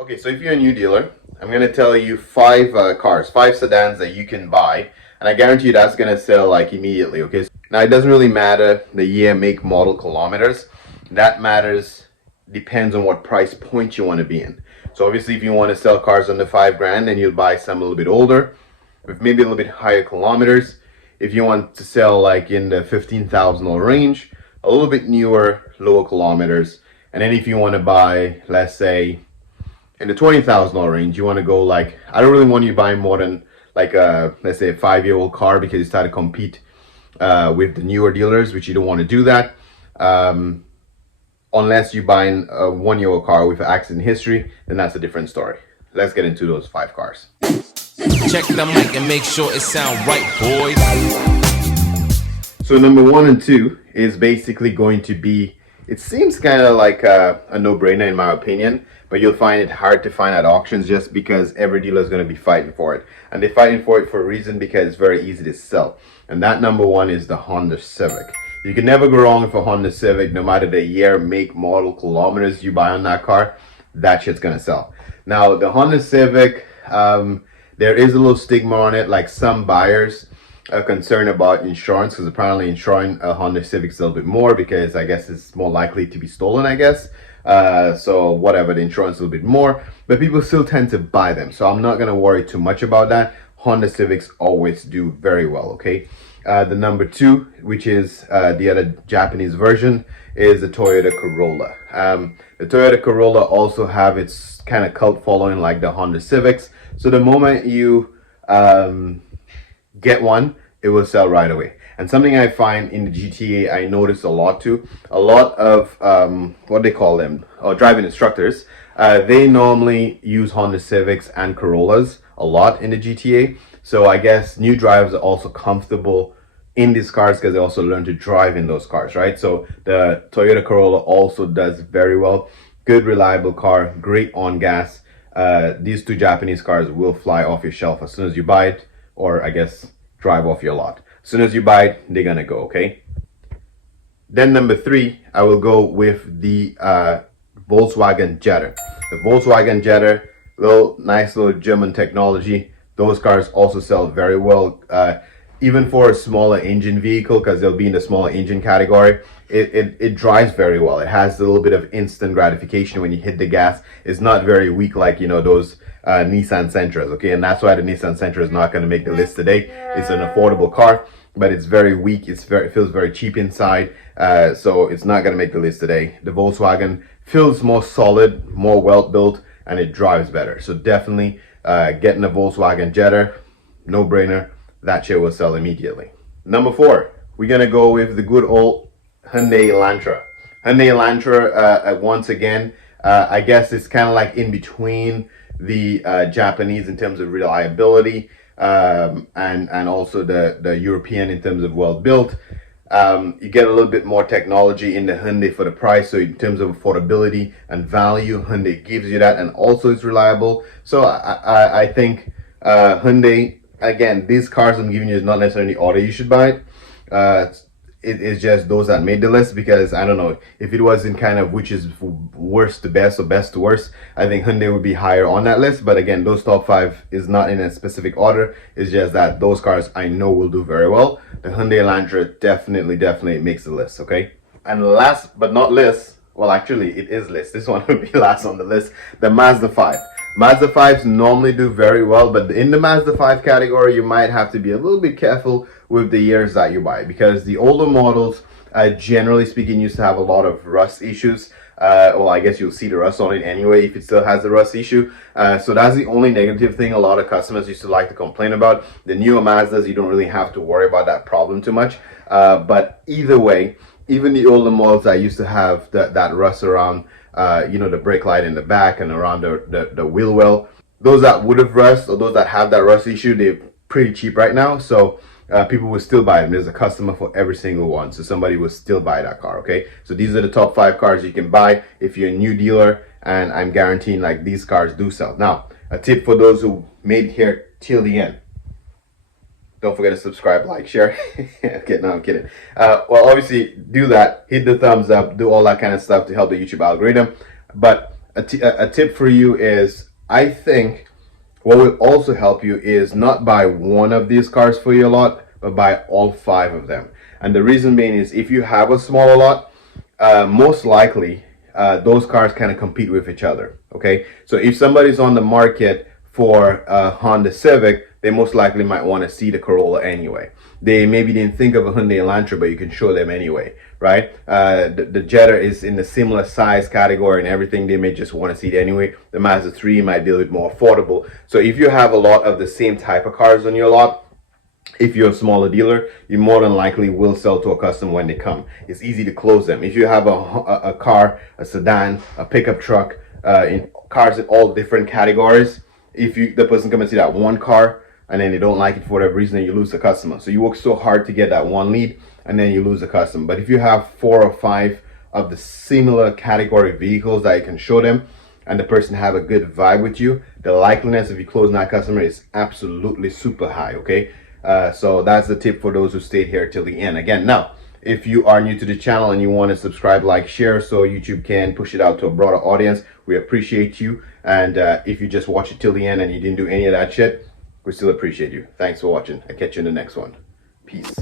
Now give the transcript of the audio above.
Okay, so if you're a new dealer, I'm going to tell you five cars, five sedans that you can buy, and I guarantee you that's going to sell like immediately, okay? Now, it doesn't really matter the year, make, model, kilometers. That matters, depends on what price point you want to be in. So obviously, if you want to sell cars under 5 grand, then you'll buy some a little bit older, with maybe a little bit higher kilometers. If you want to sell like in the $15,000 range, a little bit newer, lower kilometers. And then if you want to buy, let's say, in the $20,000 range, you want to go like, I don't really want you buying more than like a, let's say a 5-year-old car, because you start to compete with the newer dealers, which you don't want to do that. Unless you're buying a 1-year-old car with accident history, then that's a different story. Let's get into those 5 cars. Check the mic and make sure it sound right, boys. So number 1 and 2 is basically going to be, it seems kind of like a no-brainer in my opinion, but you'll find it hard to find at auctions just because every dealer is going to be fighting for it. And they're fighting for it for a reason, because it's very easy to sell. And that number 1 is the Honda Civic. You can never go wrong with a Honda Civic, no matter the year, make, model, kilometers you buy on that car, that shit's going to sell. Now, the Honda Civic, there is a little stigma on it, like some buyers are concerned about insurance, because apparently insuring a Honda Civic is a little bit more, because I guess it's more likely to be stolen, I guess. So whatever, the insurance is a little bit more, but people still tend to buy them. So I'm not going to worry too much about that. Honda Civics always do very well, okay? The number 2, which is the other Japanese version, is the Toyota Corolla. The Toyota Corolla also have its kind of cult following like the Honda Civics. So the moment you get one, it will sell right away. And something I find in the GTA, I notice a lot too, a lot of what they call them, or driving instructors, they normally use Honda Civics and Corollas a lot in the GTA. So I guess new drivers are also comfortable in these cars because they also learn to drive in those cars, right? So the Toyota Corolla also does very well. Good, reliable car, great on gas. These 2 Japanese cars will fly off your shelf as soon as you buy it, or I guess drive off your lot. As soon as you buy it, they're gonna go, okay? Then number 3, I will go with the Volkswagen Jetta. The Volkswagen Jetta, nice little German technology. Those cars also sell very well, even for a smaller engine vehicle, because they'll be in the smaller engine category. It drives very well. It has a little bit of instant gratification when you hit the gas. It's not very weak like, you know, those Nissan Sentras, okay? And that's why the Nissan Sentra is not going to make the list today. It's an affordable car, but it's very weak. It feels very cheap inside, so it's not going to make the list today. The Volkswagen feels more solid, more well built, and it drives better. So definitely getting a Volkswagen Jetta, no brainer. That shit will sell immediately. Number 4, we're going to go with the good old Hyundai Elantra. Hyundai Elantra, once again, I guess it's kind of like in between the Japanese in terms of reliability, and also the European in terms of well built. You get a little bit more technology in the Hyundai for the price. So in terms of affordability and value, Hyundai gives you that, and also it's reliable. So I think Hyundai, again, these cars I'm giving you is not necessarily order you should buy it. It is just those that made the list, because I don't know if it was in kind of which is worst to best or best to worst, I think Hyundai would be higher on that list. But again, those top 5 is not in a specific order. It's just that those cars I know will do very well. The Hyundai Elantra definitely makes the list, okay? And last but not least, well, actually it is list. This one will be last on the list. The Mazda 5. Mazda 5s normally do very well, but in the Mazda 5 category, you might have to be a little bit careful with the years that you buy, because the older models, generally speaking, used to have a lot of rust issues. Well, I guess you'll see the rust on it anyway if it still has the rust issue. So that's the only negative thing a lot of customers used to like to complain about. The newer Mazdas, you don't really have to worry about that problem too much. But either way, even the older models that used to have that rust around, you know, the brake light in the back and around the wheel well, those that would have rust, or those that have that rust issue, they're pretty cheap right now. So people will still buy them. There's a customer for every single one, so somebody will still buy that car, okay? So these are the top 5 cars you can buy if you're a new dealer, and I'm guaranteeing like these cars do sell. Now, a tip for those who made it here till the end: don't forget to subscribe, like, share. Okay, no, I'm kidding. Well, obviously do that, hit the thumbs up, do all that kind of stuff to help the YouTube algorithm. But a tip for you is, I think what will also help you is not buy one of these cars for your lot, but buy all 5 of them. And the reason being is, if you have a smaller lot, most likely those cars kind of compete with each other. Okay, so if somebody's on the market for a Honda Civic, they most likely might want to see the Corolla anyway. They maybe didn't think of a Hyundai Elantra, but you can show them anyway, right? The Jetta is in the similar size category and everything. They may just want to see it anyway. The Mazda 3 might be a little bit more affordable. So if you have a lot of the same type of cars on your lot, if you're a smaller dealer, you more than likely will sell to a customer when they come. It's easy to close them. If you have a car, a sedan, a pickup truck, in cars in all different categories, if the person come and see that one car and then they don't like it for whatever reason, then you lose the customer. So you work so hard to get that one lead and then you lose the customer. But if you have 4 or 5 of the similar category vehicles that you can show them and the person have a good vibe with you, the likeliness of you closing that customer is absolutely super high, okay? So that's the tip for those who stayed here till the end. Again, now, if you are new to the channel and you want to subscribe, like, share, so YouTube can push it out to a broader audience, we appreciate you. And if you just watch it till the end and you didn't do any of that shit, we still appreciate you. Thanks for watching. I'll catch you in the next one. Peace.